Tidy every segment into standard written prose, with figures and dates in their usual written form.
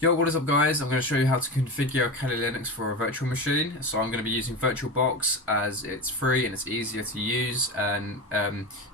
Yo, what is up guys? I'm going to show you how to configure Kali Linux for a virtual machine. So I'm going to be using VirtualBox as it's free and it's easier to use, and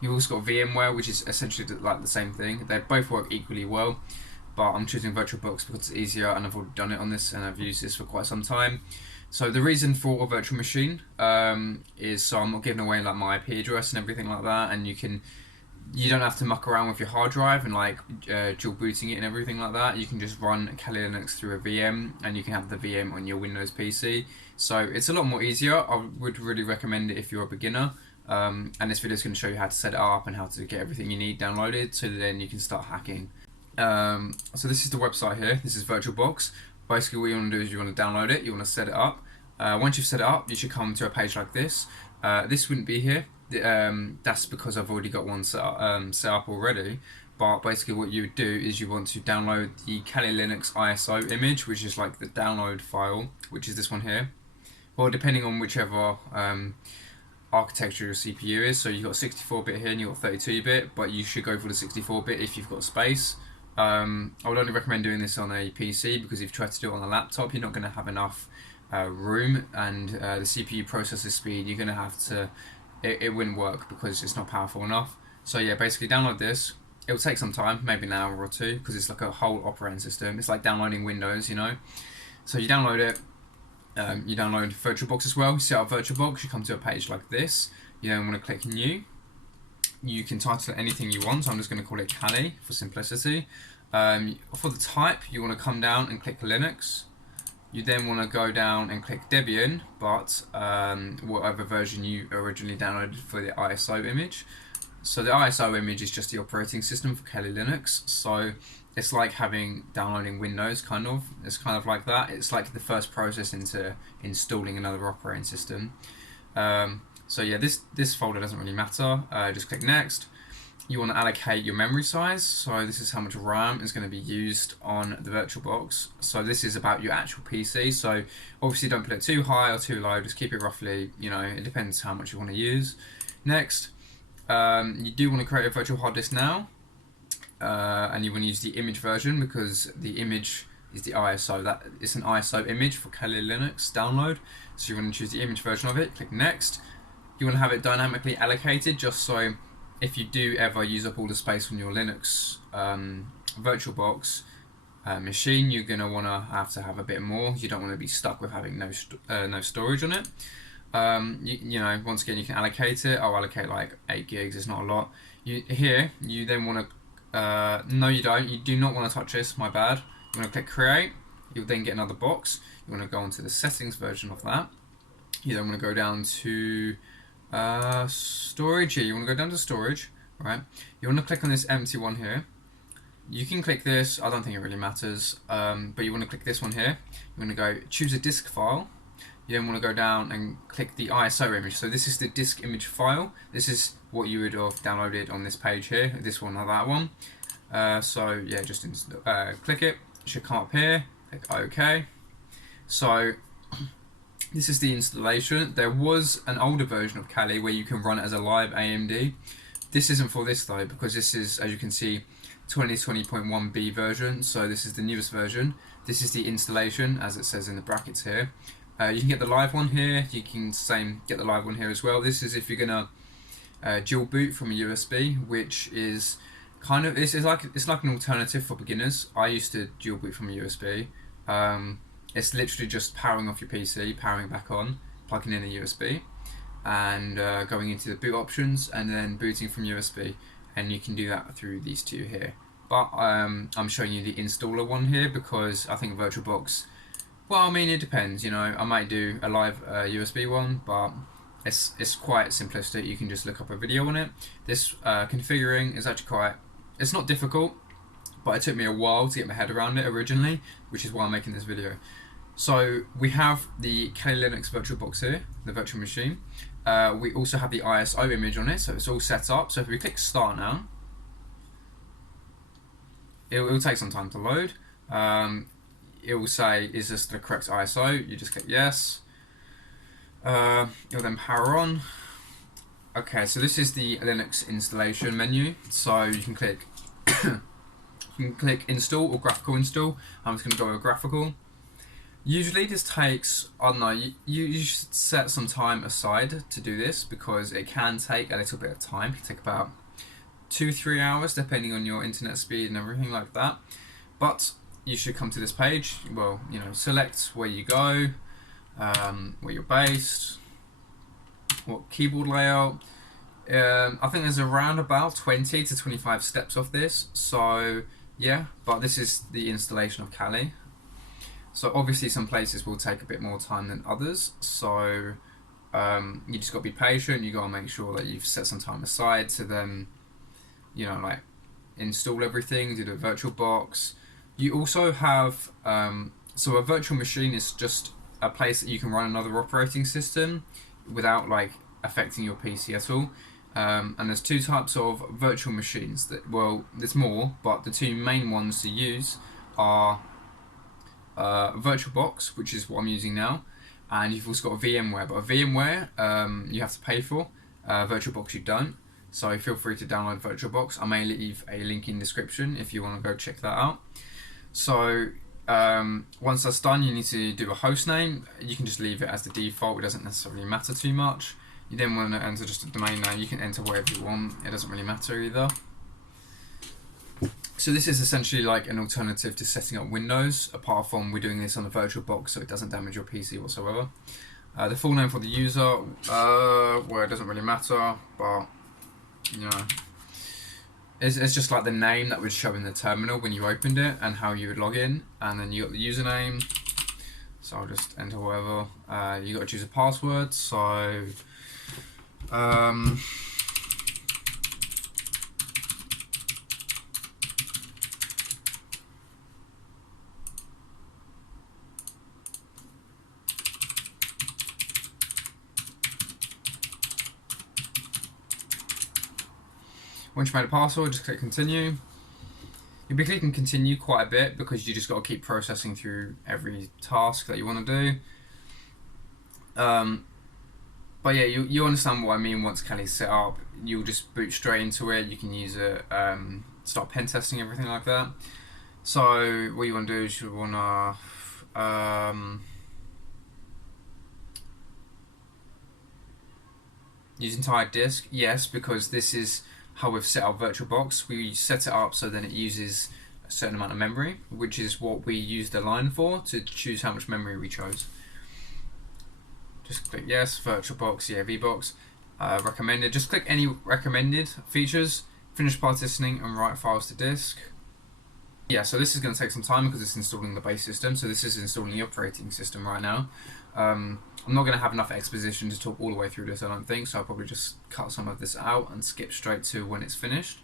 you've also got VMware, which is essentially like the same thing. They both work equally well, but I'm choosing VirtualBox because it's easier and I've already done it on this and I've used this for quite some time. So the reason for a virtual machine is so I'm not giving away like my IP address and everything like that, and you don't have to muck around with your hard drive and like dual booting it and everything like that. You can just run Kali Linux through a VM, and you can have the VM on your Windows PC. So it's a lot more easier. I would really recommend it if you're a beginner. And this video is going to show you how to set it up and how to get everything you need downloaded, so then you can start hacking. So this is the website here. This is VirtualBox. Basically, what you want to do is you want to download it. You want to set it up. Once you've set it up, you should come to a page like this. This wouldn't be here. That's because I've already got one set up already. But basically what you would do is you want to download the Kali Linux ISO image, which is like the download file, which is this one here. Well, depending on whichever architecture your CPU is. So you've got 64-bit here and you've got 32-bit, but you should go for the 64-bit if you've got space. I would only recommend doing this on a PC, because if you try to do it on a laptop, you're not going to have enough room, and the CPU processor speed, you're going to have to... It wouldn't work because it's not powerful enough. So yeah, basically download this. It will take some time, maybe an hour or two, because it's like a whole operating system. It's like downloading Windows, you know. So you download it. You download VirtualBox as well. You set up VirtualBox. You come to a page like this. You then want to click New. You can title it anything you want. So I'm just going to call it Kali for simplicity. For the type, you want to come down and click Linux. You then want to go down and click Debian, but whatever version you originally downloaded for the ISO image. So the ISO image is just the operating system for Kali Linux. So it's like downloading Windows, kind of. It's kind of like that. It's like the first process into installing another operating system. So yeah, this folder doesn't really matter. Just click Next. You want to allocate your memory size, so this is how much RAM is going to be used on the VirtualBox. So this is about your actual PC, so obviously don't put it too high or too low, just keep it roughly, you know, it depends how much you want to use. Next, you do want to create a virtual hard disk now, and you want to use the image version, because the image is the ISO. It's an ISO image for Kali Linux download, so you want to choose the image version of it, click Next. You want to have it dynamically allocated, just so if you do ever use up all the space on your Linux VirtualBox machine, you're going to want to have a bit more. You don't want to be stuck with having no storage on it. You know, once again, you can allocate it. I'll allocate like 8 gigs, it's not a lot. You then want to, no you don't, you do not want to touch this, my bad. You want to click Create. You'll then get another box. You want to go onto the settings version of that. You then want to go down to storage here. You want to go down to storage, right? You want to click on this empty one here. You can click this, I don't think it really matters, but you want to click this one here. You want to go choose a disk file. You then want to go down and click the ISO image. So this is the disk image file. This is what you would have downloaded on this page here, this one or that one. So yeah, just click it. It should come up here. Click OK. So this is the installation. There was an older version of Kali where you can run it as a live AMD. This isn't for this though, because this is, as you can see, 2020.1b version. So this is the newest version. This is the installation, as it says in the brackets here. You can get the live one here. You can get the live one here as well. This is if you're gonna dual boot from a USB, which is kind of it's like an alternative for beginners. I used to dual boot from a USB. It's literally just powering off your PC, powering back on, plugging in a USB, and going into the boot options, and then booting from USB. And you can do that through these two here. But I'm showing you the installer one here because I think VirtualBox, well, I mean, it depends, you know. I might do a live USB one, but it's quite simplistic. You can just look up a video on it. This configuring is actually it's not difficult, but it took me a while to get my head around it originally, which is why I'm making this video. So we have the Kali Linux VirtualBox here, the virtual machine. We also have the ISO image on it, so it's all set up. So if we click Start now, it will take some time to load. It will say, is this the correct ISO? You just click yes. It will then power on. Okay, so this is the Linux installation menu. So you can click You can click install or graphical install. I'm just going to go with graphical. Usually this takes, I don't know, you should set some time aside to do this because it can take a little bit of time. It can take about 2-3 hours depending on your internet speed and everything like that. But you should come to this page. Well, you know, select where you go, where you're based, what keyboard layout. I think there's around about 20 to 25 steps of this. So yeah, but this is the installation of Kali. So obviously some places will take a bit more time than others. So you just got to be patient. You got to make sure that you've set some time aside to then, you know, like install everything, do the VirtualBox. You also have, so a virtual machine is just a place that you can run another operating system without like affecting your PC at all. And there's two types of virtual machines that, well, there's more, but the two main ones to use are VirtualBox, which is what I'm using now, and you've also got a VMware. But a VMware you have to pay for. VirtualBox you don't. So feel free to download VirtualBox. I may leave a link in the description if you want to go check that out. So once that's done, you need to do a host name. You can just leave it as the default. It doesn't necessarily matter too much. You then want to enter just a domain name. You can enter whatever you want. It doesn't really matter either. So this is essentially like an alternative to setting up Windows, apart from we're doing this on a VirtualBox so it doesn't damage your PC whatsoever. The full name for the user, well, it doesn't really matter, but you know, it's just like the name that would show in the terminal when you opened it and how you would log in, and then you got the username. So I'll just enter whatever. You got to choose a password. So once you've made a password, just click continue. You'll be clicking continue quite a bit because you just got to keep processing through every task that you want to do. But yeah, you understand what I mean. Once Kali's set up, you'll just boot straight into it. You can use it, start pen testing, everything like that. So what you want to do is you want to use entire disk. Yes, because this is how we've set our VirtualBox. We set it up so then it uses a certain amount of memory, which is what we use the line for, to choose how much memory we chose. Just click yes, VirtualBox, yeah, VBox, recommended. Just click any recommended features, finish partitioning and write files to disk. Yeah, so this is going to take some time because it's installing the base system. So this is installing the operating system right now. I'm not going to have enough exposition to talk all the way through this, I don't think, so I'll probably just cut some of this out and skip straight to when it's finished.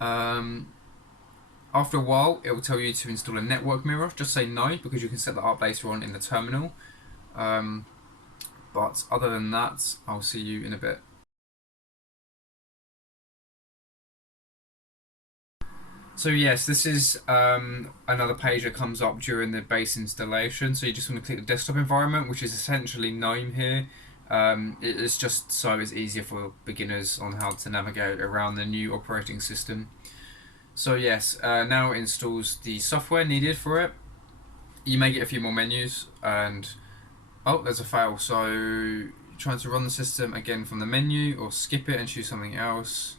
After a while, it will tell you to install a network mirror. Just say no, because you can set that up later on in the terminal. But other than that, I'll see you in a bit. So yes, this is another page that comes up during the base installation. So you just want to click the desktop environment, which is essentially GNOME here. It's just so it's easier for beginners on how to navigate around the new operating system. So yes, now it installs the software needed for it. You may get a few more menus, and oh, there's a fail. So trying to run the system again from the menu, or skip it and choose something else.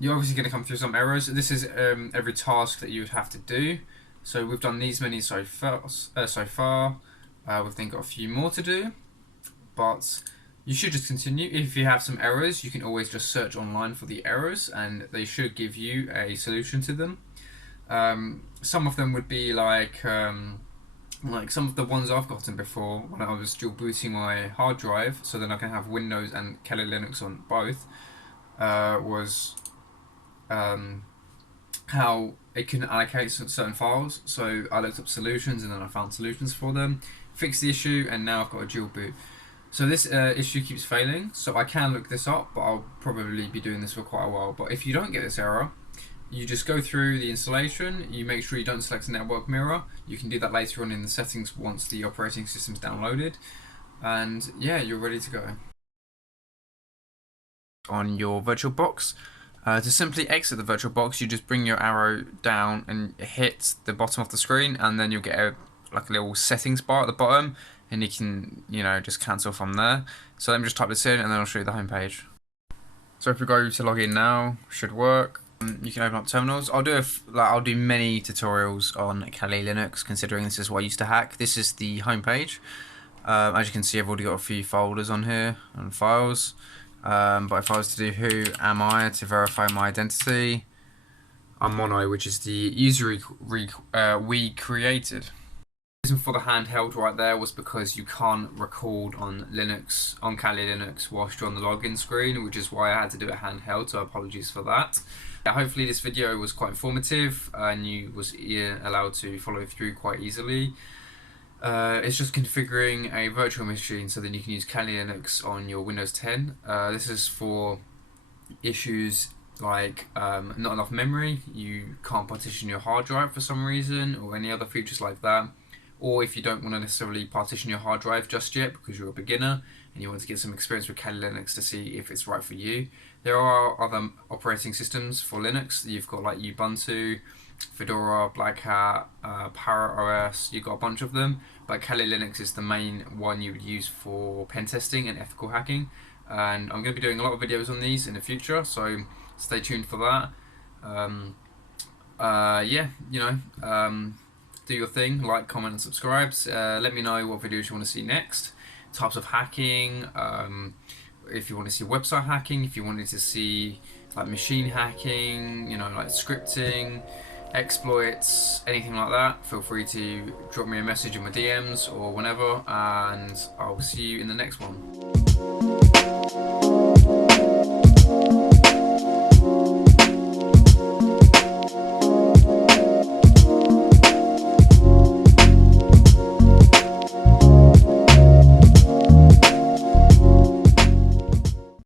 You're obviously going to come through some errors. This is every task that you would have to do. So we've done these many so far. We've then got a few more to do, but you should just continue. If you have some errors, you can always just search online for the errors, and they should give you a solution to them. Some of them would be like some of the ones I've gotten before when I was dual booting my hard drive, so then I can have Windows and Kali Linux on both. Was how it can allocate certain files. So I looked up solutions and then I found solutions for them, fixed the issue, and now I've got a dual boot. So this issue keeps failing, so I can look this up, but I'll probably be doing this for quite a while. But if you don't get this error, you just go through the installation, you make sure you don't select a network mirror. You can do that later on in the settings once the operating system's downloaded, and yeah, you're ready to go. On your VirtualBox, To simply exit the VirtualBox, you just bring your arrow down and hit the bottom of the screen, and then you'll get a little settings bar at the bottom, and you can just cancel from there. So let me just type this in, and then I'll show you the home page. So if we go to log in now, should work. You can open up terminals. I'll do many tutorials on Kali Linux, considering this is what I used to hack. This is the home page. As you can see, I've already got a few folders on here and files. But if I was to do who am I to verify my identity, I'm Mono, which is the user we created. The reason for the handheld right there was because you can't record on Linux, on Kali Linux, whilst you're on the login screen, which is why I had to do it handheld, so apologies for that. Hopefully this video was quite informative and you was allowed to follow through quite easily. It's just configuring a virtual machine so then you can use Kali Linux on your Windows 10. This is for issues like not enough memory, you can't partition your hard drive for some reason, or any other features like that. Or if you don't want to necessarily partition your hard drive just yet because you're a beginner and you want to get some experience with Kali Linux to see if it's right for you. There are other operating systems for Linux. You've got like Ubuntu, Fedora, Black Hat, Parrot OS, you've got a bunch of them, but Kali Linux is the main one you would use for pen testing and ethical hacking. And I'm going to be doing a lot of videos on these in the future, so stay tuned for that. Do your thing, like, comment and subscribe. Let me know what videos you want to see next, types of hacking, if you want to see website hacking, if you wanted to see like machine hacking, like scripting, exploits, anything like that, feel free to drop me a message in my DMs or whenever, and I'll see you in the next one.